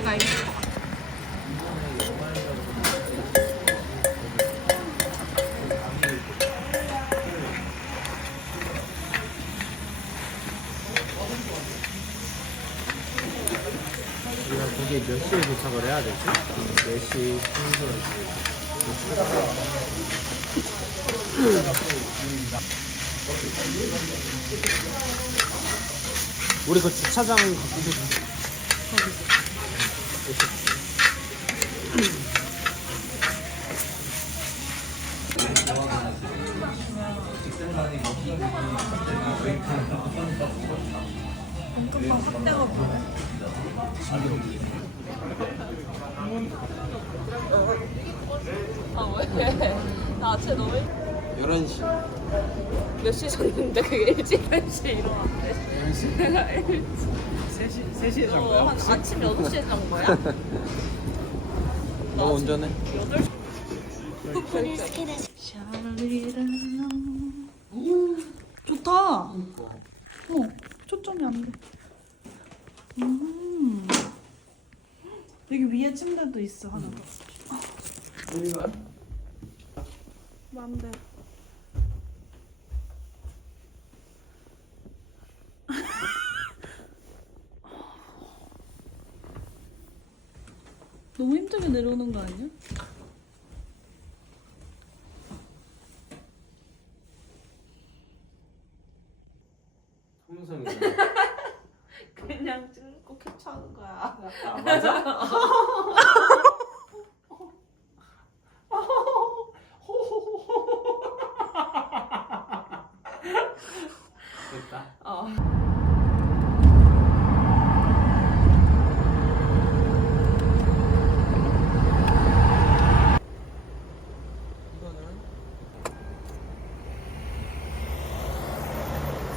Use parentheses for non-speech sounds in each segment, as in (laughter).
우리가 도착을 해야 되지? 4시 30분. 우리 그 주차장 갖고 아 왜? 나 아침에 너무 11시. 몇 시에 잤는데 그게 일찍 1시에 일어났대 내가 일찍 3시, 3시에 어, 한 아침 6시에 잔 거야? 너 운전해. 좋다. 어, 초점이 안 돼. 음. 여기 위에 침대도 있어 하나 더. 마음대로. (laughs) 너무 힘들게 내려오는 거 아니야? 그냥 캡처한 거야 아, 맞아? 됐다. 어.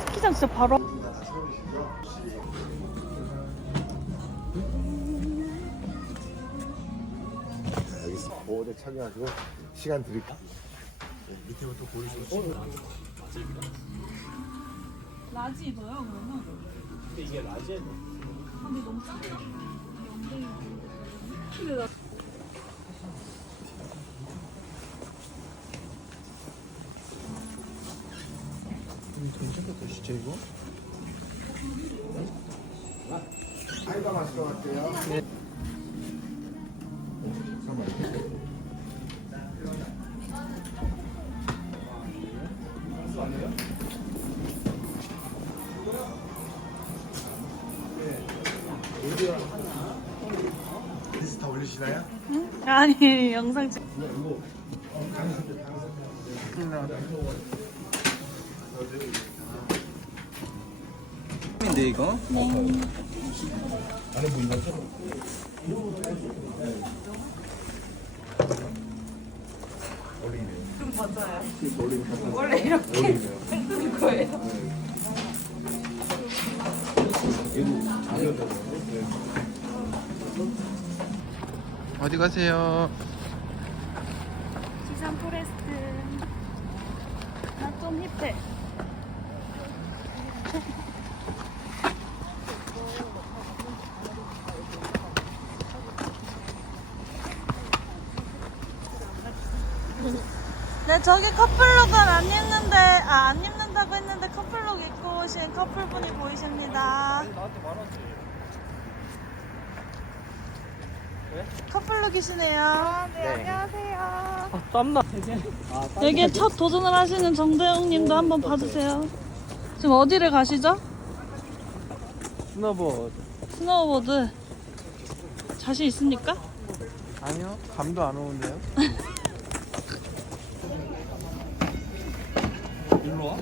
스키장 진짜 바로. 보호대 착용하시고 시간 드릴까? 밑에부터 보이시고 라지 입어요 그러면? 근데 이게 라지에 아, 근데 너무 작아. 엉덩이 근데 나 괜찮겠다 진짜 이거? 사이다 마실 것 같아요. 네. 인스타 올리시나요? 아니 영상 찍. 인데 이거? 원래 이렇게 흔드는 거예요 어디 가세요? 지산 포레스트. 나 좀 힙해. 네, 저기 커플룩은 안 입는데, 아, 안 입는다고 했는데 커플룩 입고 오신 커플분이 보이십니다. 나한테 말하지 커플룩이시네요. 네 안녕하세요 아 땀나 여기에 첫 도전을 하시는 정대웅 님도 한번 봐주세요. 지금 어디를 가시죠? 스노보드 스노우보드. 자신 있습니까? 아니요 감도 안 오는데요 (laughs) 들어와?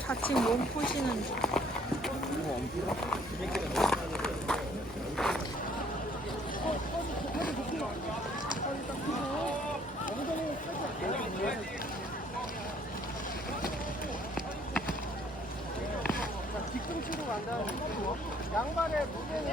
자칫 몸 푸시는 중. 뭐 꿈치를 들고 위가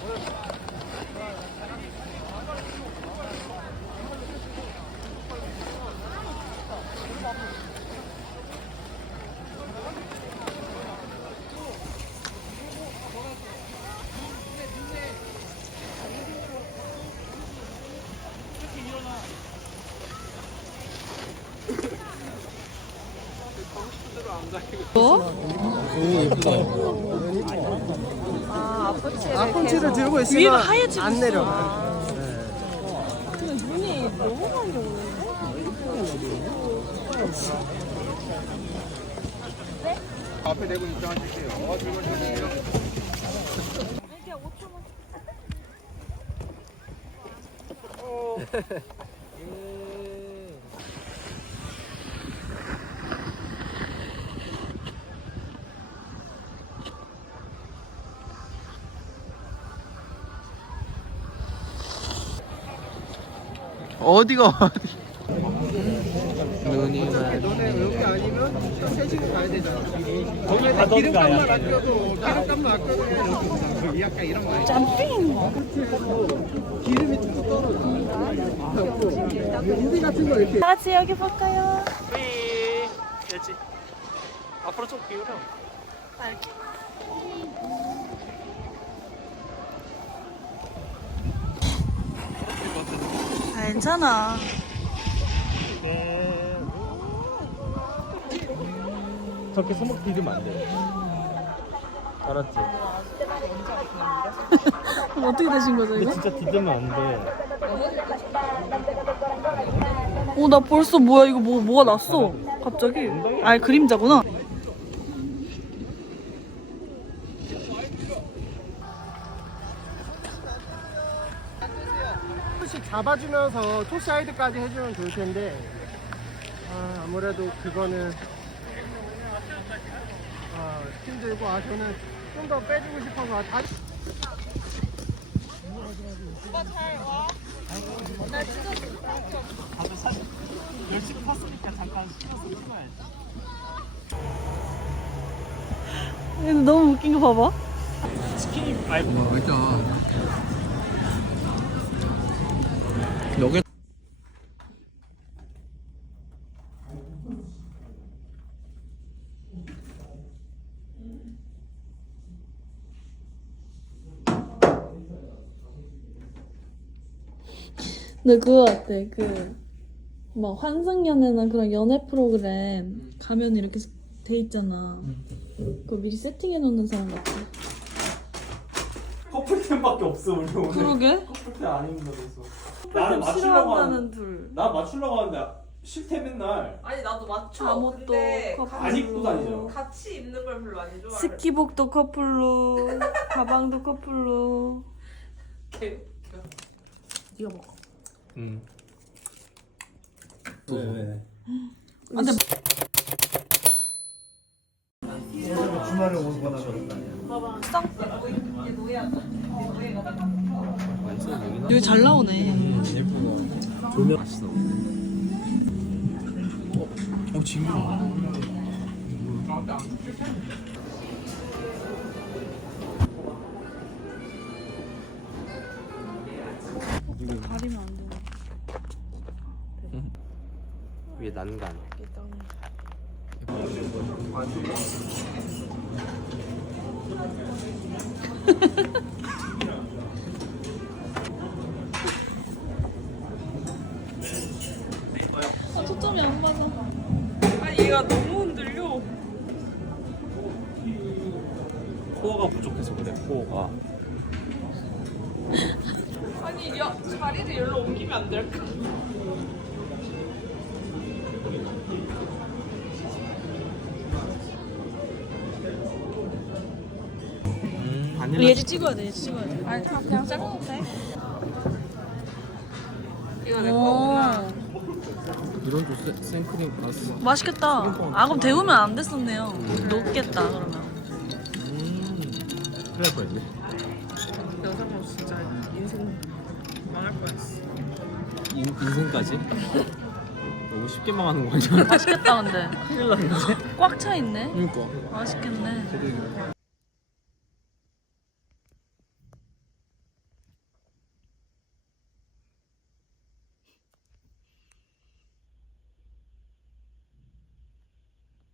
있으 면 하얘지고 안 있어. 내려가. 앞에 대고 입장하실게요. 어, 즐거우셨네요. 어디가 어디? 눈이 너네 여기 아니면 또 3시간 가야 되잖아. 거기 다 기름값만 아껴도 기름값만 아껴도 약간 이런 거 아니야? 기름이 뚝뚝 떨어져. 인생 같은 거 이렇게. 다 같이 여기 볼까요? 그렇지. 앞으로 좀 기울여. 아, 괜찮아. 저렇게 손목 디디면 안 돼. 알았지? 그럼 어떻게 되신 거죠, 근데 이거? 진짜 디디면 안 돼. 어, 나 벌써 뭐야, 이거 뭐, 뭐가 났어. 갑자기. 아니, 그림자구나. 잡아주면서 토사이드까지 해주면 좋을 텐데 아, 아무래도 그거는 아, 힘들고 아 저는 좀 더 빼주고 싶어서 아, 다 근데 너무 웃긴 거 봐봐. 여기 근데 그거 같아. 그, 막 환상 연애나 그런 연애 프로그램 가면 이렇게 돼 있잖아. 그거 미리 세팅해 놓는 사람 같아. 커플템밖에 없어 우리 오늘 그러게? 커플템 안 입는다 그래서 나는 좀 맞추려고 싫어한다는 하는 둘. 나 맞추려고 하는데 싫대 맨날 아니 나도 맞춰. 잠옷도 근데 커플로. 안 입고 다니죠. 같이 입는 걸 별로 안 좋아해. 스키복도 커플로, 가방도 커플로. (laughs) 개. 네가 먹어. 응. 왜 왜? 아, 근데 주말에 오거나 저런 거 아니야? 여기 잘 나오네. 조명 맛있어. 어, 어 징그러. 위에 난간. 아, 초점이 안 맞아. 아니 얘가 너무 흔들려. 코어가 부족해서 그래. 코어가. 아니 야 자리를 열로 옮기면 안 될까? 바닐라 얘를 찍어야 돼, 얘 찍어야 돼. 아니, 그냥 잘라도 돼. 이거 내 거구나. 이런 거 생- 생크림 플러스. 맛있겠다. 아, 그럼 데우면 안 됐었네요. 녹겠다, 그러면. 음. 그래 보였네. 여자분 진짜 인생 망할 뻔했어. 인, 인생까지? 너무 쉽게 망하는 거 아니야? 맛있겠다 근데. 큰일 났는데? 꽉 차 있네. 그니까 맛있겠네.